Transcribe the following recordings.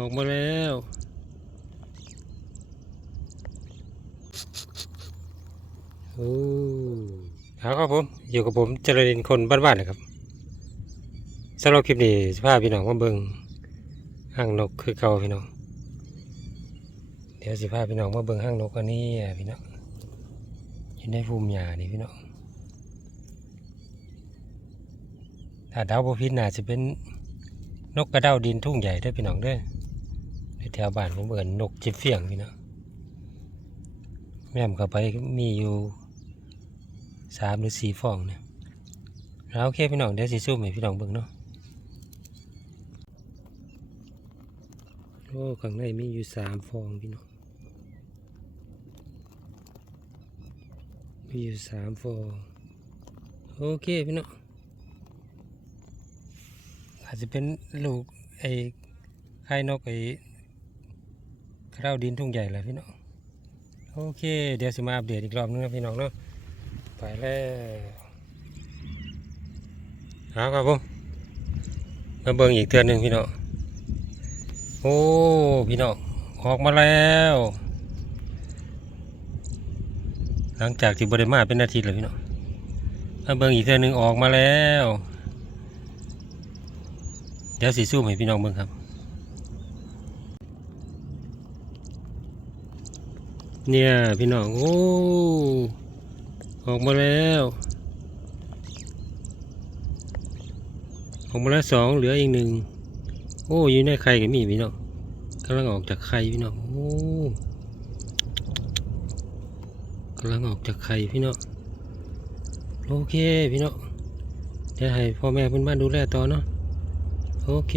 ออกมาแล้วโอ้เอาครับผมอยู่กับผมเจริญคนบ้านๆนะครับสำหรับคลิปนี้สภาพพี่น้องมาเบิ่งห้างนกคือเก่าพี่น้องเดี๋ยวสิพาพี่น้องมาเบิ่งห้างนกอันนี้พี่น้องอยู่ในภูมิหญ้านี่พี่น้องถ้าดาวบพิษน่าจะเป็นนกกระเด้าดินทุ่งใหญ่เด้พี่น้องเด้อใน แถวบ้านผมเอิ้นนกจิบเฟียงพี่น้องแม่มเข้าไปมีอยู่สามหรือสี่ฟองเนี่ยแล้วโอเคพี่น้องเดี๋ยวสิซูมให้พี่น้องเบิ่งเนาะโอ้ข้างในมีอยู่สามฟองพี่น้องมีอยู่สามฟองโอเคพี่น้องอาจจะเป็นลูกไอ้ไข่นกไอ้ กระเด้าดินทุ่งใหญ่แหละพี่น้องโอเค เดี๋ยวสิมาอัปเดตอีกรอบนึงนะพี่น้องเนาะไปแล้วเอาครับผมมาเบิ่งอีกเทือนหนึ่งพี่น้องโอ้พี่น้องออกมาแล้ว หลังจากที่บริมาเป็นอาทิตย์เลยพี่น้องมาเบิ่งอีกเทื่อหนึ่งออกมาแล้ว เดี๋ยวสีสู้ให้พี่น้องเบิ่งครับ เนี่ยพี่น้องโอ้ออกมาแล้วออกมาแล้วสองเหลืออีกหนึ่งโอ้อยู่ในไข่ก็มีพี่น้องกำลังออกจากไข่พี่น้องโอ้กำลังออกจากไข่พี่น้องโอเคพี่น้องเดี๋ยวให้พ่อแม่เพื่อนบ้านดูแลต่อเนาะโอเค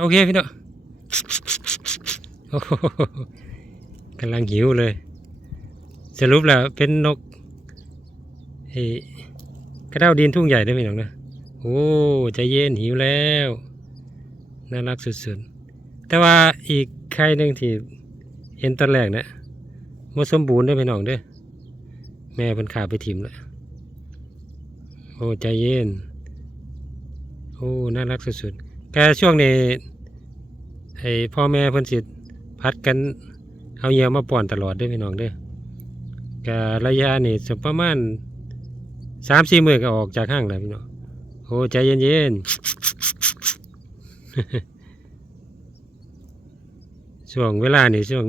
โอเคพี่น้องกำลังหิวเลย สรุปแล้วเป็นนกไอ้กระเด้าดินทุ่งใหญ่ได้ไหมน้องนะโอ้ใจเย็นหิวแล้วน่ารักสุดๆ แต่ว่าอีกไข่หนึ่งที่เห็นตอนแรกนะมันสมบูรณ์ได้ไหมน้องเด้อแม่เป็นขาไปถิ่มแล้วโอ้ใจเย็น โอ้น่ารักสุดๆ แกช่วงนี้ไอพ่อแม่เพิ่นสิพัดกันเอาเยี่ยมาป้อนตลอดด้อพี่น้องเด้อกะระยะนี่สักประมาณสามสี่มือก็ออกจากห้างแล้วพี่น้องโอ้ใจเย็นๆช่วงเวลานี่ช่วง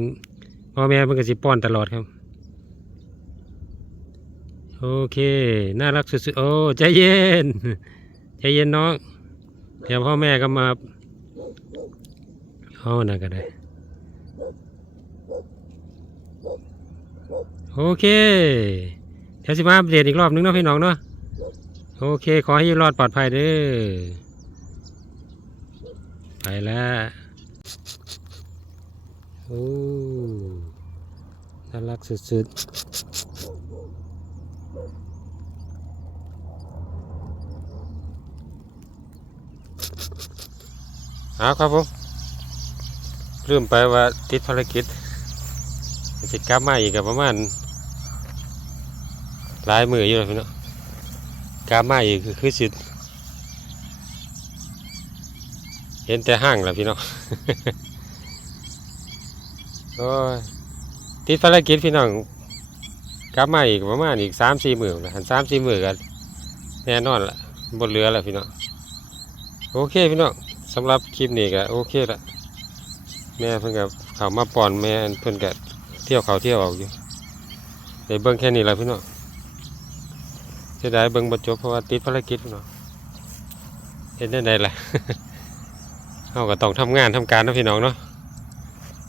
พ่อแม่เพิ่นก็สิป้อนตลอดครับโอเค น่ารักสุดๆ โอ้ ใจเย็น ใจเย็นน้อง เดี๋ยวพ่อแม่ก็มาเอาน่ะก็ได้ โอเค เดี๋ยวสิมาอัปเดตอีกรอบนึงเนาะพี่น้องเนาะ โอเค ขอให้รอดปลอดภัยเด้อ ไปแล้ว โอ้น่ารักสุดๆ เอาครับผมลืมไปว่าติดภารกิจจะกลับมาอีกกับประมาณหลายมืออยู่แล้วพี่เนาะกลับมาอีกคือคือสิเห็นแต่ห้างแล้วพี่เนาะโอ้ยติดภารกิจพี่น้องกลับมาอีกประมาณอีกสามสี่หมือละหันสามสี่หมือกันแน่นอนละบนเรือแล้วพี่น้องโอเคพี่น้อง สำหรับคลิปนี้ก็โอเคละแม่เพิ่นกับเขามาปอนแม่เพิ่นกับเที่ยวเขาเที่ยวออกอยู่เดี๋ยวเบิ่งแค่นี้ละพี่น้องเสียดายเบิ่งบ่จบเพราะว่าติดภารกิจพี่น้องเห็นได้ไดล่ะเราก็ต้องทำงานทำการนะพี่น้องเนาะ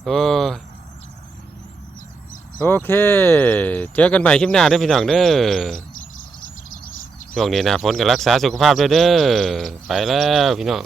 โอ้โอเค เจอกันใหม่คลิปหน้าเด้อพี่น้องเด้อช่วงนี้หนาฝนก็รักษาสุขภาพด้วยเด้อไปแล้วพี่น้อง